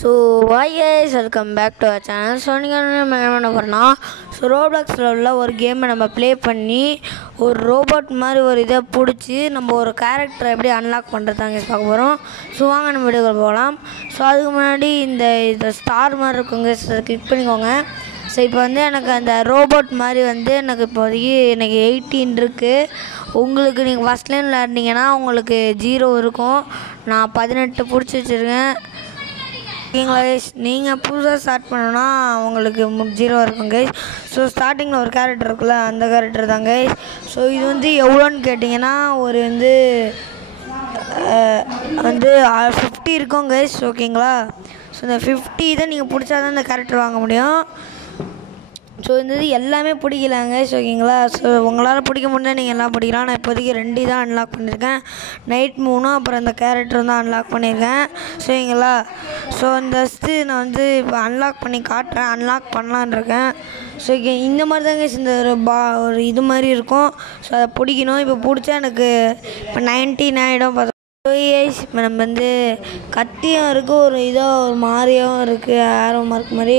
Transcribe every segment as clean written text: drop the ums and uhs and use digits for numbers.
So hi guys, welcome back to our channel. So நீங்கள் நம்ம என்ன பண்ண போகிறோன்னா, ஸோ ரோப்ளாக்ஸில் உள்ள ஒரு கேமை நம்ம ப்ளே பண்ணி ஒரு ரோபோட் மாதிரி ஒரு இதை பிடிச்சி நம்ம ஒரு கேரக்டரை எப்படி அன்லாக் பண்ணுறதாங்க பார்க்க போகிறோம். ஸோ வாங்க நம்ம வீடியோக்கு போகலாம். ஸோ அதுக்கு முன்னாடி இந்த ஸ்டார் மாதிரி இருக்குங்க, கிளிக் பண்ணிக்கோங்க. ஸோ இப்போ வந்து எனக்கு அந்த ரோபோட் மாதிரி வந்து எனக்கு இப்போதைக்கு எனக்கு 18 இருக்குது. உங்களுக்கு நீங்கள் ஃபஸ்ட் லைனில் விளாண்டிங்கன்னா உங்களுக்கு 0 இருக்கும். நான் 18 பிடிச்சி வச்சுருக்கேன். ஓகேங்களா கைஸ், நீங்கள் புதுசாக ஸ்டார்ட் பண்ணோன்னா உங்களுக்கு 0 இருக்கும் கைஸ். ஸோ ஸ்டார்டிங்கில் ஒரு கேரக்டர் இருக்குல்ல, அந்த கேரக்டர் தான் கைஸ். ஸோ இது வந்து எவ்வளோன்னு கேட்டிங்கன்னா ஒரு வந்து 50 இருக்கும் கைஸ். ஓகேங்களா, ஸோ இந்த 50 தான் நீங்கள் பிடிச்சா தான் இந்த கேரக்டர் வாங்க முடியும். ஸோ இந்த இது எல்லாமே பிடிக்கலாங்க. ஓகேங்களா, ஸோ உங்களால் பிடிக்க முடிஞ்சால் நீங்கள் எல்லாம் பிடிக்கலாம். நான் இப்போதைக்கு 2 தான் அன்லாக் பண்ணியிருக்கேன். நைட் 3 அப்புறம் இந்த கேரக்டர் தான் அன்லாக் பண்ணியிருக்கேன். சரிங்களா, ஸோ இந்த நான் வந்து இப்போ அன்லாக் பண்ணி காட்டுறேன். அன்லாக் பண்ணலான் இருக்கேன். ஸோ இந்த மாதிரி தாங்க இந்த ஒரு இது மாதிரி இருக்கும். ஸோ அதை பிடிக்கணும். இப்போ பிடிச்சா எனக்கு இப்போ 19 ஆகிடும். இப்போ நம்ம வந்து கத்தியும் இருக்குது, ஒரு இதாக ஒரு மாதிரியாகவும் இருக்குது, ஆரோ மார்க் மாதிரி.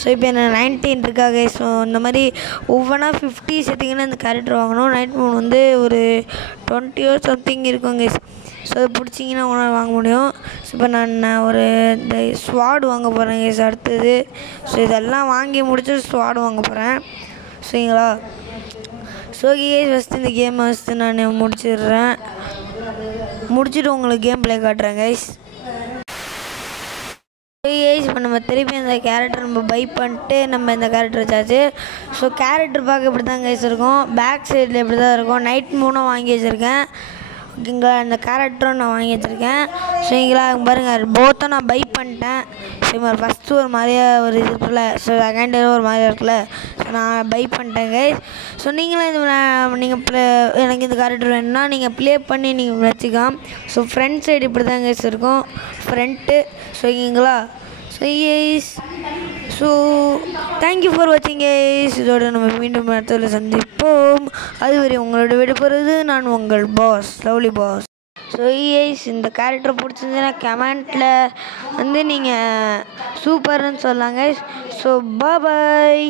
ஸோ இப்போ என்ன 19 இருக்காங்க. ஸோ இந்த மாதிரி ஒவ்வொன்றா 50 சேர்த்திங்கன்னா இந்த கேரக்டர் வாங்கணும். நைட் 3 வந்து ஒரு 20 சம்திங் இருக்குங்க. ஸோ அது பிடிச்சிங்கன்னா உங்களால் வாங்க முடியும். ஸோ இப்போ நான் ஒரு இந்த ஸ்வாட் வாங்க போகிறேங்க அடுத்தது. ஸோ இதெல்லாம் வாங்கி முடிச்சுட்டு ஸ்வாட் வாங்க போகிறேன். சரிங்களா, ஸோ ஃபஸ்ட்டு இந்த கேமை ஃபஸ்ட்டு நான் முடிச்சுட்டு உங்களுக்கு கேம் ப்ளே காட்டுறேன் கைஸ். இப்போ நம்ம திருப்பி அந்த கேரக்டர் நம்ம பை பண்ணிட்டு நம்ம இந்த கேரக்டர் வச்சாச்சு. ஸோ கேரக்டர் பார்க்க இப்படி தான் கைஸ் இருக்கும். பேக் சைடில் இப்படி தான் இருக்கும். நைட் 3 வாங்கி வச்சுருக்கேன். ஓகேங்களா, இந்த கேரக்டரும் நான் வாங்கி வச்சுருக்கேன். சரிங்களா, பாருங்கள் போத்தும் நான் பை பண்ணிட்டேன். சரி, ஃபஸ்ட்டு ஒரு மாதிரியா ஒரு இது இருக்குல்ல, ஸோ செகண்ட் ஒரு மாதிரியா இருக்குல்ல, ஸோ நான் பை பண்ணிட்டேன் கைஸ். ஸோ நீங்களும் எனக்கு இந்த கேரக்டர் வேணும்னா நீங்கள் ப்ளே பண்ணி நீங்கள் வச்சுக்கலாம். ஸோ ஃப்ரண்ட் சைடு இப்படி தான் கைஸ் இருக்கும், ஃப்ரண்ட்டு. ஸோ ஓகேங்களா, so guys, so thank you for வாட்சிங் கைஸ். இதோட நம்ம மீண்டும் இடத்துல சந்திப்போம். அதுவரை உங்களோட விடுபடுறது நான் உங்கள் boss, lovely boss. So guys, இந்த கேரக்டர் பிடிச்சிருந்துன்னா கமெண்ட்டில் வந்து நீங்கள் சூப்பர்னு சொல்லாங்க. ஸோ பாய்.